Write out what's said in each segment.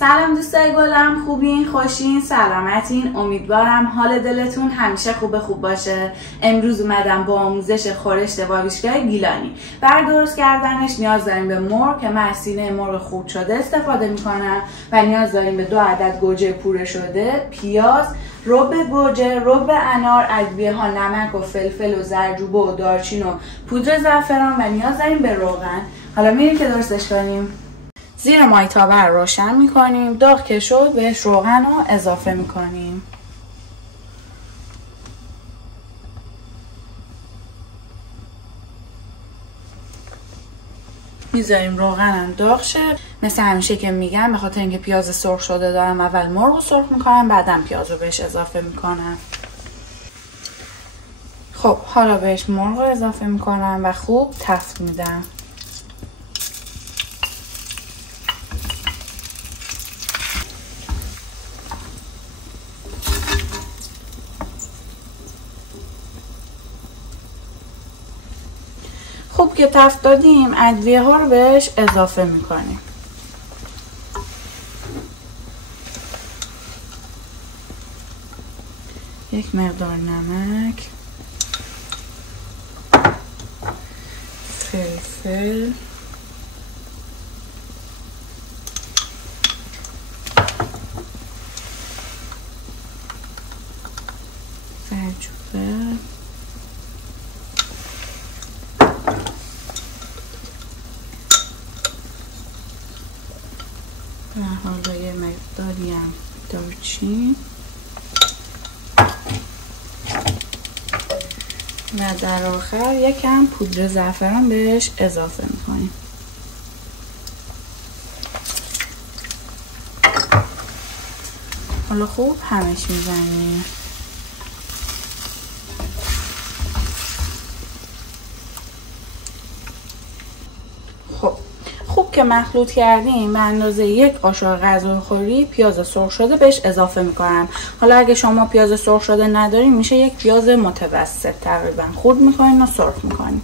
سلام دوستای گلم، خوبین، خوشین، سلامتین. امیدوارم حال دلتون همیشه خوب باشه. امروز اومدم با آموزش خورشت واویشکای گیلانی. برای درست کردنش نیاز داریم به مرغ که من از سینه مرغ خرد شده استفاده میکنم و نیاز داریم به 2 عدد گوجه پوره شده، پیاز، رب گوجه، رب انار، ادویه ها نمک و فلفل و زردچوبه و دارچین و پودر زعفران و نیاز داریم به روغن. حالا میریم که درستش کنیم. زیر مایتابه رو روشن میکنیم. داغ که شد بهش روغن رو اضافه میکنیم. میذاریم روغنم داغ شه. مثل همیشه که میگم به خاطر اینکه پیاز سرخ شده دارم اول مرغ رو سرخ میکنم، بعدم پیاز رو بهش اضافه میکنم. خب حالا بهش مرغ رو اضافه میکنم و خوب تفت میدم. خوب که تفت دادیم ادویه ها رو بهش اضافه میکنیم. یک مقدار نمک، فلفل، زردچوبه، و حالا یه مقداری هم دارچین و در آخر یکم پودر زعفران بهش اضافه میکنیم. حالا خوب همش میزنیم. خوب که مخلوط کردیم به اندازه 1 قاشق غذاخوری پیاز سرخ شده بهش اضافه میکنم. حالا اگه شما پیاز سرخ شده ندارین میشه 1 پیاز متوسط تقریبا خرد میکنین و سرخ میکنین.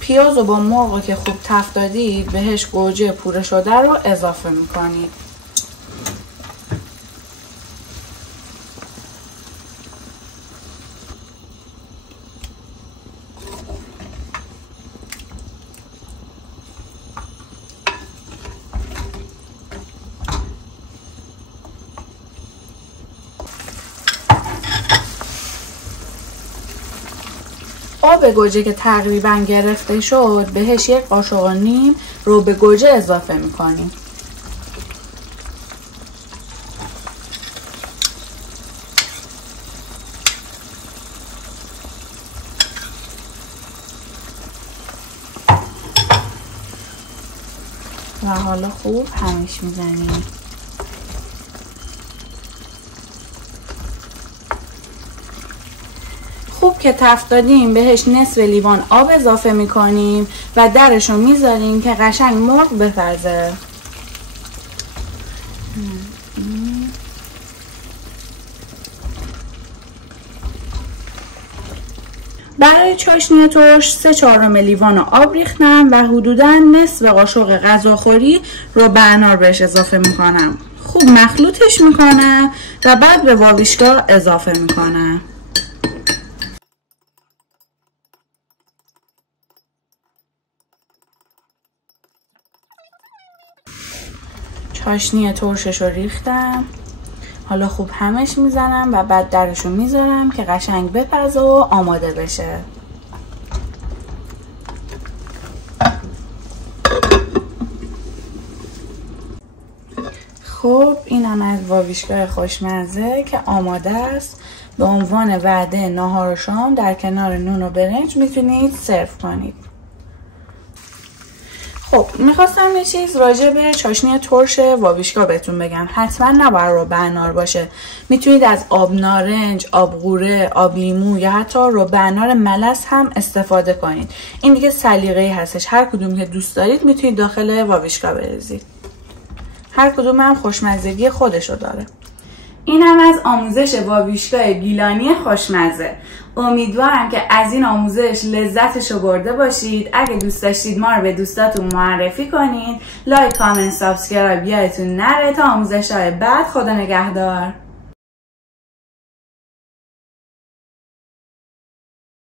پیاز رو با مرغ که خوب تفت دادید بهش گوجه پوره شده رو اضافه میکنید. آب گوجه که تقریبا گرفته شد بهش 1 قاشق و نیم رب گوجه اضافه میکنیم. و حالا خوب همش میزنیم. خوب که تفت دادیم بهش نصف لیوان آب اضافه میکنیم و درشو میذاریم که قشنگ مرغ بپزه. برای چاشنی ترش 3/4 لیوان آب ریختم و حدوداً نصف قاشق غذاخوری رو به انار بهش اضافه میکنم. خوب مخلوطش میکنم و بعد به واویشکا اضافه میکنم. چاشنی ترشش رو ریختم. حالا خوب همش میزنم و بعد درشو میذارم که قشنگ بپزه و آماده بشه. خب اینم از واویشکای خوشمزه که آماده است. به عنوان وعده ناهار و شام در کنار نون و برنج میتونید سرو کنید. خب میخواستم یه چیز راجع به چاشنی ترش واویشکا بهتون بگم. حتما نباید رب انار باشه. میتونید از آب نارنج، آب قوره، آب لیمو یا حتی رب انار ملس هم استفاده کنید. این دیگه سلیقه‌ای هستش. هر کدوم که دوست دارید میتونید داخل واویشکا بریزید. هر کدوم هم خوشمزگی خودشو داره. این هم از آموزش واویشگاه گیلانی خوشمزه. امیدوارم که از این آموزش لذتشو برده باشید. اگه دوست داشتید ما رو به دوستاتون معرفی کنید. لایک، کامنت، سابسکرایب یادتون نره. تا آموزش‌های بعد، خدا نگهدار.